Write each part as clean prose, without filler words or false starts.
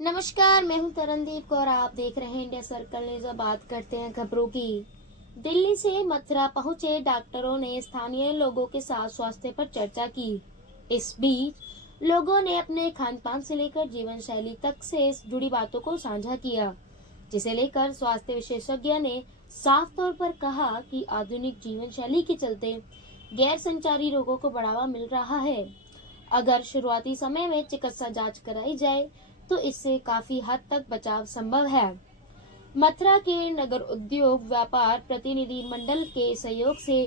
नमस्कार, मैं हूं तरनदीप और आप देख रहे हैं इंडिया सर्कल न्यूज। अब बात करते हैं खबरों की। दिल्ली से मथुरा पहुंचे डॉक्टरों ने स्थानीय लोगों के साथ स्वास्थ्य पर चर्चा की। इस बीच लोगों ने अपने खान पान से लेकर जीवन शैली तक से जुड़ी बातों को साझा किया, जिसे लेकर स्वास्थ्य विशेषज्ञ ने साफ तौर पर कहा कि आधुनिक जीवन शैली के चलते गैर संचारी रोगों को बढ़ावा मिल रहा है। अगर शुरुआती समय में चिकित्सा जांच कराई जाए तो इससे काफी हद तक बचाव संभव है। मथुरा के नगर उद्योग व्यापार प्रतिनिधि मंडल के सहयोग से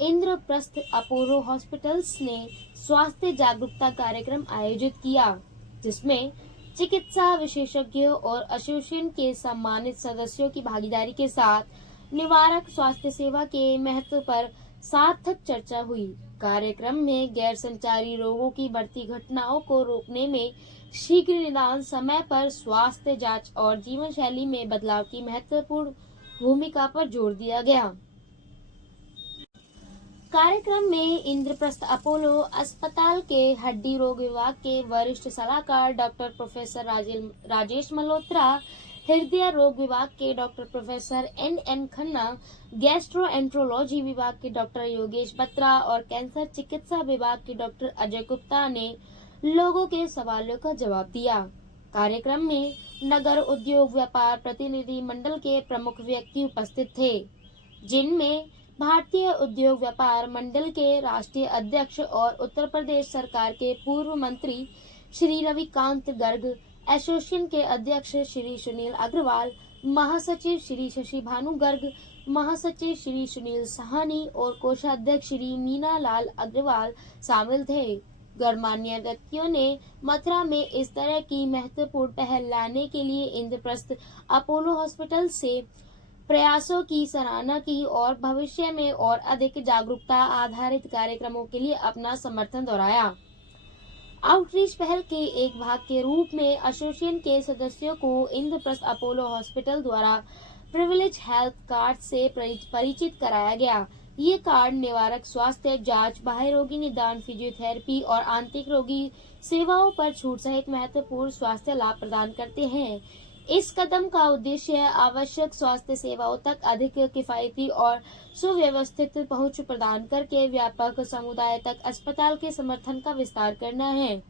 इंद्रप्रस्थ अपोलो हॉस्पिटल्स ने स्वास्थ्य जागरूकता कार्यक्रम आयोजित किया, जिसमें चिकित्सा विशेषज्ञों और एसोसिएशन के सम्मानित सदस्यों की भागीदारी के साथ निवारक स्वास्थ्य सेवा के महत्व पर सार्थक चर्चा हुई। कार्यक्रम में गैर संचारी रोगों की बढ़ती घटनाओं को रोकने में शीघ्र निदान, समय पर स्वास्थ्य जांच और जीवन शैली में बदलाव की महत्वपूर्ण भूमिका पर जोर दिया गया। कार्यक्रम में इंद्रप्रस्थ अपोलो अस्पताल के हड्डी रोग विभाग के वरिष्ठ सलाहकार डॉक्टर प्रोफेसर राजेश मल्होत्रा, हृदय रोग विभाग के doctor professor N Khanna, gastroenterology विभाग के डॉक्टर योगेश बत्रा और कैंसर चिकित्सा विभाग के डॉक्टर अजय गुप्ता ने लोगों के सवालों का जवाब दिया। कार्यक्रम में नगर उद्योग व्यापार प्रतिनिधि मंडल के प्रमुख व्यक्ति उपस्थित थे, जिनमें भारतीय उद्योग व्यापार मंडल के राष्ट्रीय अध्यक्ष और उत्तर प्रदेश सरकार के पूर्व मंत्री श्री रविकांत गर्ग, एसोसिएशन के अध्यक्ष श्री सुनील अग्रवाल, महासचिव श्री शशि भानु गर्ग, महासचिव श्री सुनील सहानी और कोषाध्यक्ष श्री मीना लाल अग्रवाल शामिल थे। गणमान्य व्यक्तियों ने मथुरा में इस तरह की महत्वपूर्ण पहल लाने के लिए इंद्रप्रस्थ अपोलो हॉस्पिटल से प्रयासों की सराहना की और भविष्य में और अधिक जागरूकता आधारित कार्यक्रमों के लिए अपना समर्थन दोहराया। आउटरीच पहल के एक भाग के रूप में एसोसिएशन के सदस्यों को इंद्रप्रस्थ अपोलो हॉस्पिटल द्वारा प्रिविलेज हेल्थ कार्ड से परिचित कराया गया। ये कार्ड निवारक स्वास्थ्य जांच, बाह्य रोगी निदान, फिजियोथेरेपी और आंतरिक रोगी सेवाओं पर छूट सहित महत्वपूर्ण स्वास्थ्य लाभ प्रदान करते हैं। इस कदम का उद्देश्य आवश्यक स्वास्थ्य सेवाओं तक अधिक किफायती और सुव्यवस्थित पहुंच प्रदान करके व्यापक समुदाय तक अस्पताल के समर्थन का विस्तार करना है।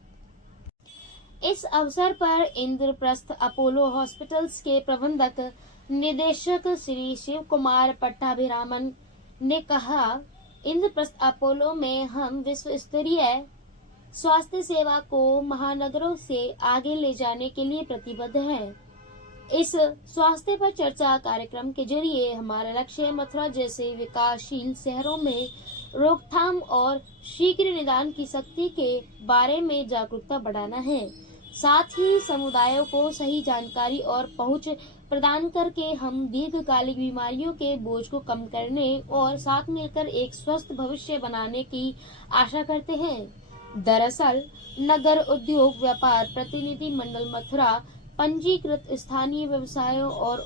इस अवसर पर इंद्रप्रस्थ अपोलो हॉस्पिटल्स के प्रबंधक निदेशक श्री शिव कुमार पट्टाभिरामन ने कहा, इंद्रप्रस्थ अपोलो में हम विश्व स्तरीय स्वास्थ्य सेवा को महानगरों से आगे ले जाने के लिए प्रतिबद्ध हैं। इस स्वास्थ्य पर चर्चा कार्यक्रम के जरिए हमारा लक्ष्य मथुरा जैसे विकासशील शहरों में रोकथाम और शीघ्र निदान की शक्ति के बारे में जागरूकता बढ़ाना है। साथ ही समुदायों को सही जानकारी और पहुंच प्रदान करके हम दीर्घकालिक बीमारियों के बोझ को कम करने और साथ मिलकर एक स्वस्थ भविष्य बनाने की आशा करते हैं। दरअसल नगर उद्योग व्यापार प्रतिनिधि मंडल मथुरा पंजीकृत स्थानीय व्यवसायों और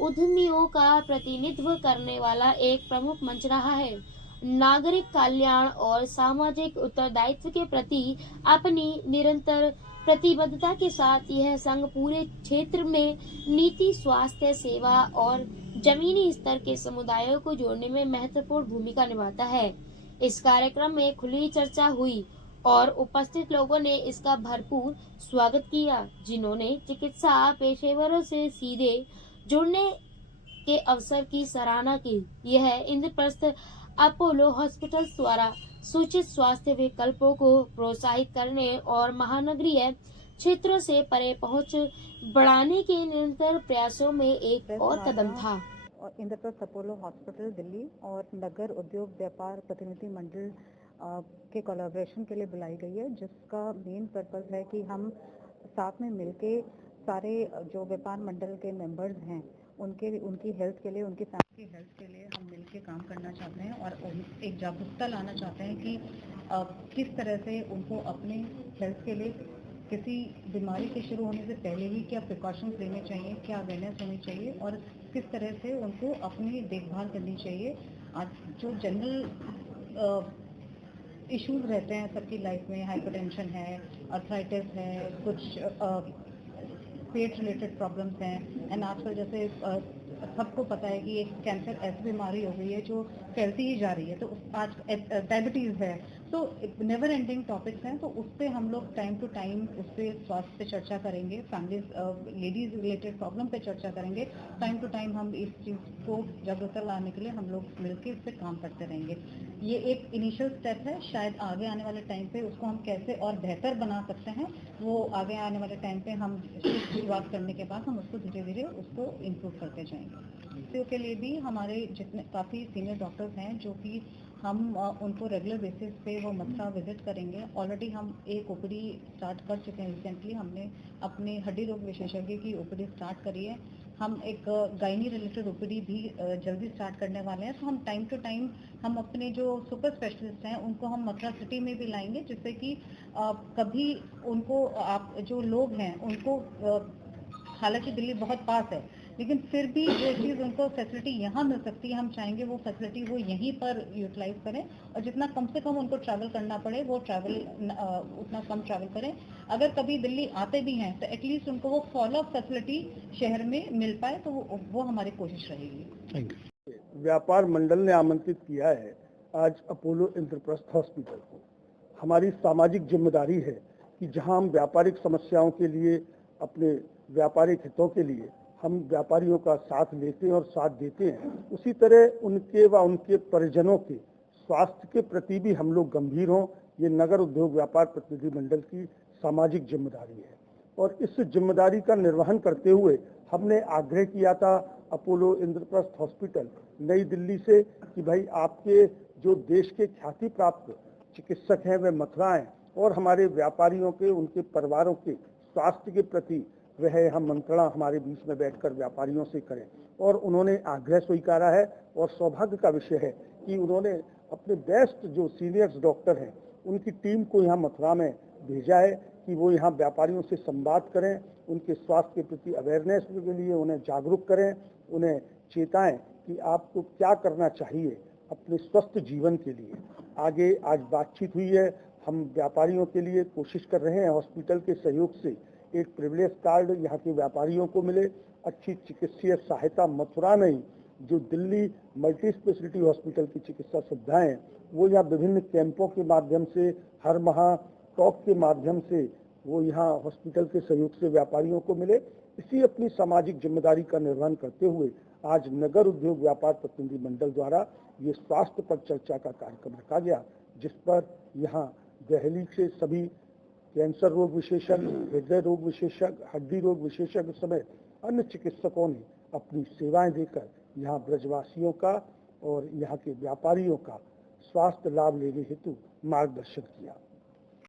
उद्यमियों का प्रतिनिधित्व करने वाला एक प्रमुख मंच रहा है। नागरिक कल्याण और सामाजिक उत्तरदायित्व के प्रति अपनी निरंतर प्रतिबद्धता के साथ यह संघ पूरे क्षेत्र में नीति, स्वास्थ्य सेवा और जमीनी स्तर के समुदायों को जोड़ने में महत्वपूर्ण भूमिका निभाता है। इस कार्यक्रम में खुली चर्चा हुई और उपस्थित लोगों ने इसका भरपूर स्वागत किया, जिन्होंने चिकित्सा पेशेवरों से सीधे जुड़ने के अवसर की सराहना की। यह इंद्रप्रस्थ अपोलो हॉस्पिटल द्वारा सूचित स्वास्थ्य विकल्पों को प्रोत्साहित करने और महानगरीय क्षेत्रों से परे पहुंच बढ़ाने के निरंतर प्रयासों में एक और कदम था। और इंद्रप्रस्थ अपोलो हॉस्पिटल दिल्ली और नगर उद्योग व्यापार प्रतिनिधि मंडल के कोलैबोरेशन के लिए बुलाई गई है, जिसका मेन पर्पस है कि हम साथ में मिलके सारे जो व्यापार मंडल के मेंबर्स हैं उनकी हेल्थ के लिए, उनकी फैमिली की हेल्थ के लिए हम मिलके काम करना चाहते हैं और एक जागरूकता लाना चाहते हैं कि किस तरह से उनको अपने हेल्थ के लिए किसी बीमारी के शुरू होने से पहले ही क्या प्रिकॉशंस लेने चाहिए, क्या अवेयरनेस होनी चाहिए और किस तरह से उनको अपनी देखभाल करनी चाहिए। आज जो जनरल इश्यूज रहते हैं सबकी लाइफ में, हाइपरटेंशन है, अर्थराइटिस है, कुछ पेट रिलेटेड प्रॉब्लम्स हैं, एंड आजकल जैसे सबको पता है कि एक कैंसर ऐसी बीमारी हो गई है जो फैलती ही जा रही है, तो आज डायबिटीज़ है, तो नेवर एंडिंग टॉपिक्स हैं, तो उस पर हम लोग टाइम टू टाइम उस पर स्वास्थ्य पे चर्चा करेंगे, फैमिली लेडीज रिलेटेड प्रॉब्लम पे चर्चा करेंगे। टाइम टू टाइम हम इस चीज़ को जागरूकता लाने के लिए हम लोग मिलकर इस पर काम करते रहेंगे। ये एक इनिशियल स्टेप है, शायद आगे आने वाले टाइम पे उसको हम कैसे और बेहतर बना सकते हैं, वो आगे आने वाले टाइम पे हम शुरुआत करने के बाद हम उसको धीरे धीरे उसको इम्प्रूव करते जाएंगे। तो के लिए भी हमारे जितने काफ़ी सीनियर डॉक्टर्स हैं जो कि हम उनको रेगुलर बेसिस पे वो मथुरा विजिट करेंगे। ऑलरेडी हम एक ओपीडी स्टार्ट कर चुके हैं, रिसेंटली हमने अपने हड्डी रोग विशेषज्ञ की ओपीडी स्टार्ट करी है। हम एक गायनी रिलेटेड ओपीडी भी जल्दी स्टार्ट करने वाले हैं। तो हम टाइम टू टाइम हम अपने जो सुपर स्पेशलिस्ट हैं उनको हम मथुरा सिटी में भी लाएंगे, जिससे कि कभी उनको आप जो लोग हैं उनको हालांकि दिल्ली बहुत पास है, लेकिन फिर भी जो चीज़ उनको फैसिलिटी यहाँ मिल सकती है, हम चाहेंगे वो फैसिलिटी वो यहीं पर यूटिलाइज करें, और जितना कम से कम उनको ट्रैवल करना पड़े वो ट्रैवल उतना कम ट्रैवल करें। अगर कभी दिल्ली आते भी हैं तो एटलीस्ट उनको वो फॉलोअप फैसिलिटी शहर में मिल पाए, तो वो हमारी कोशिश रहेगी। व्यापार मंडल ने आमंत्रित किया है आज अपोलो इंद्रप्रस्थ हॉस्पिटल को। हमारी सामाजिक जिम्मेदारी है कि जहां हम व्यापारिक समस्याओं के लिए, अपने व्यापारिक हितों के लिए हम व्यापारियों का साथ लेते हैं और साथ देते हैं, उसी तरह उनके व उनके परिजनों के स्वास्थ्य के प्रति भी हम लोग गंभीर हों। ये नगर उद्योग व्यापार प्रतिनिधि मंडल की सामाजिक जिम्मेदारी है, और इस जिम्मेदारी का निर्वहन करते हुए हमने आग्रह किया था अपोलो इंद्रप्रस्थ हॉस्पिटल नई दिल्ली से कि भाई आपके जो देश के ख्याति प्राप्त चिकित्सक हैं वे मथुरा आएं और हमारे व्यापारियों के, उनके परिवारों के स्वास्थ्य के प्रति वह हम मंत्रणा हमारे बीच में बैठकर व्यापारियों से करें। और उन्होंने आग्रह स्वीकारा है, और सौभाग्य का विषय है कि उन्होंने अपने बेस्ट जो सीनियर्स डॉक्टर हैं उनकी टीम को यहाँ मथुरा में भेजा है कि वो यहाँ व्यापारियों से संवाद करें, उनके स्वास्थ्य के प्रति अवेयरनेस के लिए उन्हें जागरूक करें, उन्हें चेताएं कि आपको क्या करना चाहिए अपने स्वस्थ जीवन के लिए। आगे आज बातचीत हुई है, हम व्यापारियों के लिए कोशिश कर रहे हैं हॉस्पिटल के सहयोग से एक प्रिविलेज कार्ड यहाँ के व्यापारियों को मिले, अच्छी चिकित्सीय सहायता मथुरा नहीं, जो दिल्ली मल्टी स्पेशलिटी हॉस्पिटल की चिकित्सा सुविधाएं वो यहाँ विभिन्न कैंपों के माध्यम से, हर माह टॉक के माध्यम से वो यहाँ हॉस्पिटल के सहयोग से व्यापारियों को मिले। इसी अपनी सामाजिक जिम्मेदारी का निर्वहन करते हुए आज नगर उद्योग व्यापार प्रतिनिधि मंडल द्वारा ये स्वास्थ्य पर चर्चा का कार्यक्रम रखा गया, जिस पर यहाँ दिल्ली से सभी कैंसर रोग विशेषज्ञ, हृदय रोग विशेषज्ञ, हड्डी रोग विशेषज्ञ समेत अन्य चिकित्सकों ने अपनी सेवाएं देकर यहाँ ब्रजवासियों का और यहाँ के व्यापारियों का स्वास्थ्य लाभ लेने हेतु मार्गदर्शन किया।